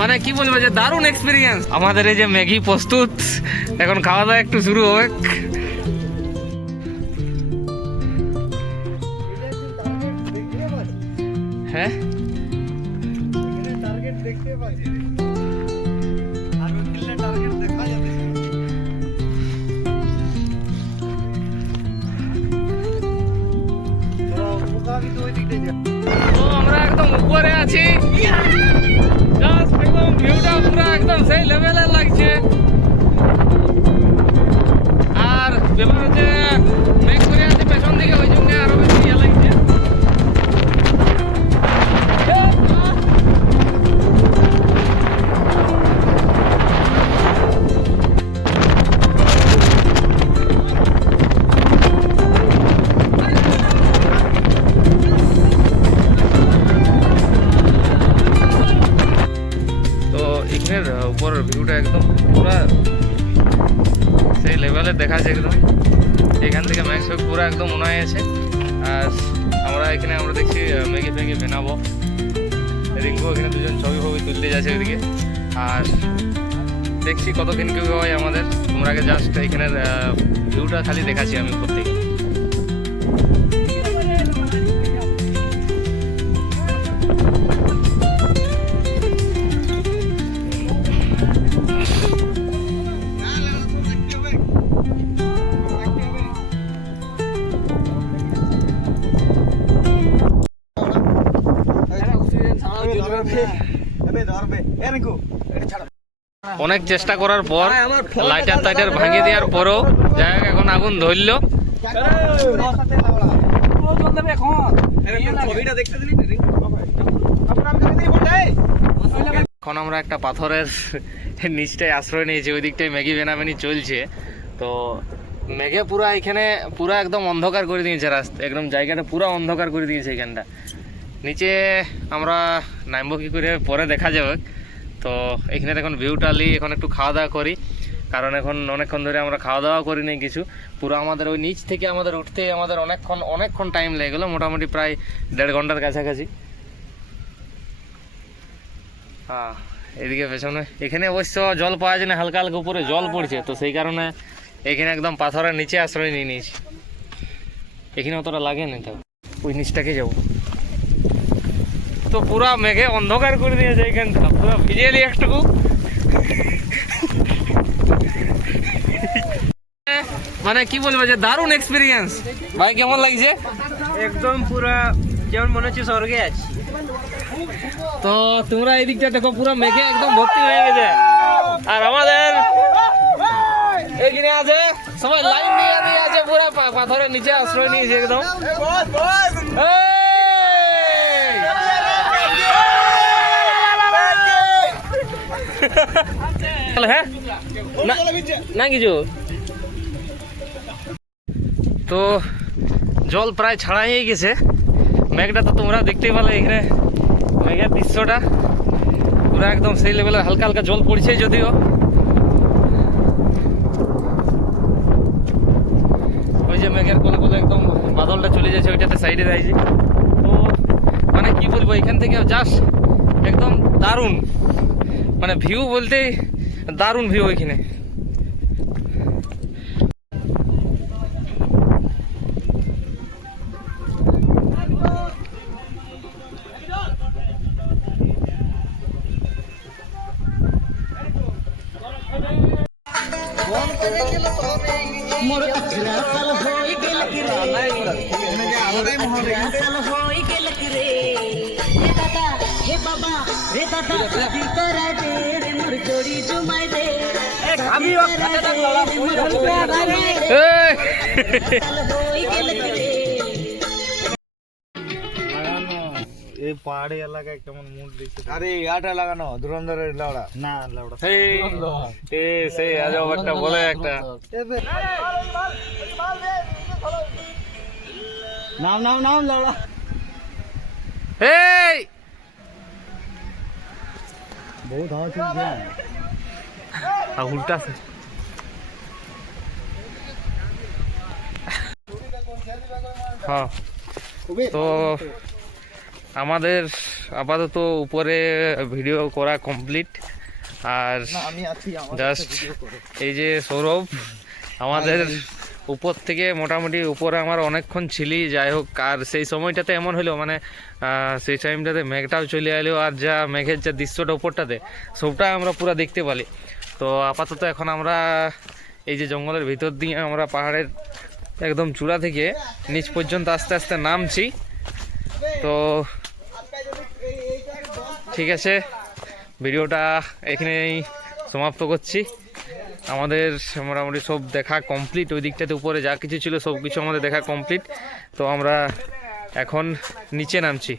মানে কি বলবো যে দারুণ এক্সপিরিয়েন্স আমাদের। এই যে ম্যাগি প্রস্তুত, এখন খাওয়া দাওয়া একটু শুরু হবে। হ্যাঁ তো আমরা একদম উপরে আছি, একদম ভিউটা পুরো একদম সেই লেভেলের লাগছে। আর ব্যাপার হচ্ছে মেঘ করে আছে পেছন দিকে, ওই জন্য আরো বেশি ইয়ে লাগছে। উপরের ভিউটা একদম পুরা সেই লেভেলে দেখা যায় একদম। এখান থেকে ম্যাক্স পুরো একদম মনে আছে। আর আমরা দেখছি ম্যাগি ফ্যাগি বানাবো। রিঙ্কু এখানে দুজন ছবি তুলতে যাচ্ছে ওইদিকে। আর দেখছি কতদিন কেউ হয় আমাদের। তোমরা আগে জাস্ট এখানের ভিউটা খালি দেখাচ্ছি আমি উপর থেকে। অনেক চেষ্টা করার পর লাইটার ভাঙিয়ে দেওয়ার পরও যাই হোক এখন আগুন ধরল। এখন আমরা একটা পাথরের নিচটায় আশ্রয় নিয়েছি, ওই দিকটায় ম্যাগি বানাবানি চলছে। তো মেঘে পুরা এখানে পুরা একদম অন্ধকার করে দিয়েছে রাস্তা, একদম জায়গাটা পুরা অন্ধকার করে দিয়েছে এখানটা। নিচে আমরা নামবো কি করে পরে দেখা যাবে। তো এখানে এখন ভিউটা নিয়ে এখন একটু খাওয়া দাওয়া করি, কারণ এখন অনেকক্ষণ ধরে আমরা খাওয়া দাওয়া করি নাই কিছু। পুরো আমাদের ওই নিচ থেকে আমাদের উঠতে আমাদের অনেকক্ষণ টাইম লেগে গেলো, মোটামুটি প্রায় 1.5 ঘন্টার কাছাকাছি। হ্যাঁ এদিকে পেছনে এখানে অবশ্য জল পাওয়া যায় না, হালকা হালকা উপরে জল পড়ছে, তো সেই কারণে এখানে একদম পাথরের নিচে আশ্রয় নিয়ে নিয়েছি। এখানে অতটা লাগে না, তো ওই নিচটাকে যাবো। তো পুরা মেঘে অন্ধকার করে দিয়েছে এখানটা, পুরো ভিজেলি একটুকু। মানে কি বলবো যে দারুণ এক্সপিরিয়েন্স। ভাই কেমন লাগছে? একদম পুরা যেমন মনে হচ্ছে স্বর্গে আছি। তো তোমরা এই দিকটা দেখো, পুরো মেঘে একদম ভর্তি হয়ে গেছে। আর আমাদের এখানে আছে সবাই লাইন নিয়ে আছে, পুরো পাথরের নিচে আশ্রয় নিয়েছে একদম। হ্যাঁ না কিছু। তো জল প্রায় ছাড়া হয়ে গেছে, মেঘটা তো তোমরা দেখতেই পেলে। এখানে মেঘের দৃশ্যটা পুরো একদম সেই লেভেলের, হালকা হালকা জল পড়ছে যদিও। ওই যে মেঘের কোলে কোলে একদম বাদলটা চলে যাচ্ছে, ওইটাতে সাইডে যাইছে। তো মানে কি বলবো, এখান থেকে জাস্ট একদম দারুণ, মানে ভিউ বলতে দারুণ ভিউ এখানে। এই পাহাড়ি এলাকায় কেমন মুড দিচ্ছে। আরে আটা লাগানো ধুরন্ধরের লাউড়া না লাউড়া সেই আজব একটা বলে একটা নাম নাম নাম লাউড়া। এই বহুত হাওয়া চলছে। উল্টা হ্যাঁ তো আমাদের আপাতত উপরে ভিডিও করা কমপ্লিট। আর জাস্ট এই যে সৌরভ আমাদের উপর থেকে মোটামুটি উপরে আমার অনেকক্ষণ ছিলি, যাই হোক। আর সেই সময়টাতে এমন হলো মানে সেই টাইমটাতে মেঘটাও চলে এলো, আর যা মেঘের যা দৃশ্যটা উপরটাতে সবটা আমরা পুরো দেখতে পারি। তো আপাতত এখন আমরা এই যে জঙ্গলের ভিতর দিয়ে আমরা পাহাড়ের একদম চূড়া থেকে নিচ পর্যন্ত আস্তে আস্তে নামছি। তো ঠিক আছে, ভিডিওটা এখানেই সমাপ্ত করছি। আমাদের মোটামুটি সব দেখা কমপ্লিট, ওই দিকটাতে উপরে যা কিছু ছিল সব কিছু আমাদের দেখা কমপ্লিট। তো আমরা এখন নিচে নামছি।